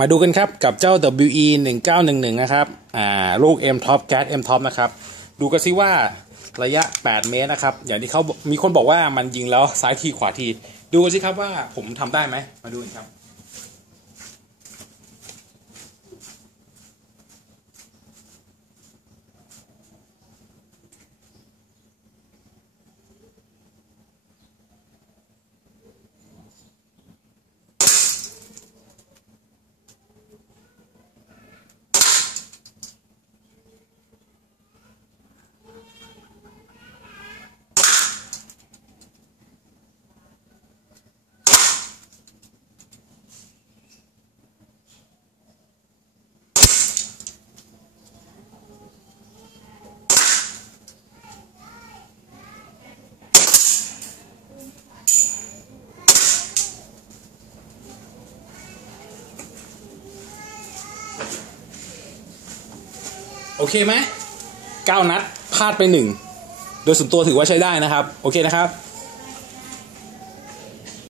มาดูกันครับกับเจ้า WE 1911นะครับอ่าลูก M Top Gas M Top นะครับ ดูกันซิว่าระยะ 8 เมตรนะครับ อย่างที่เขามีคนบอกว่ามันยิงแล้วซ้ายทีขวาที ดูกันสิครับว่าผมทำได้ไหม มาดูกันครับ โอเคไหมเก้านัดพลาดไปหนึ่งโดยส่วนตัวถือว่าใช้ได้นะครับ โอเคนะครับ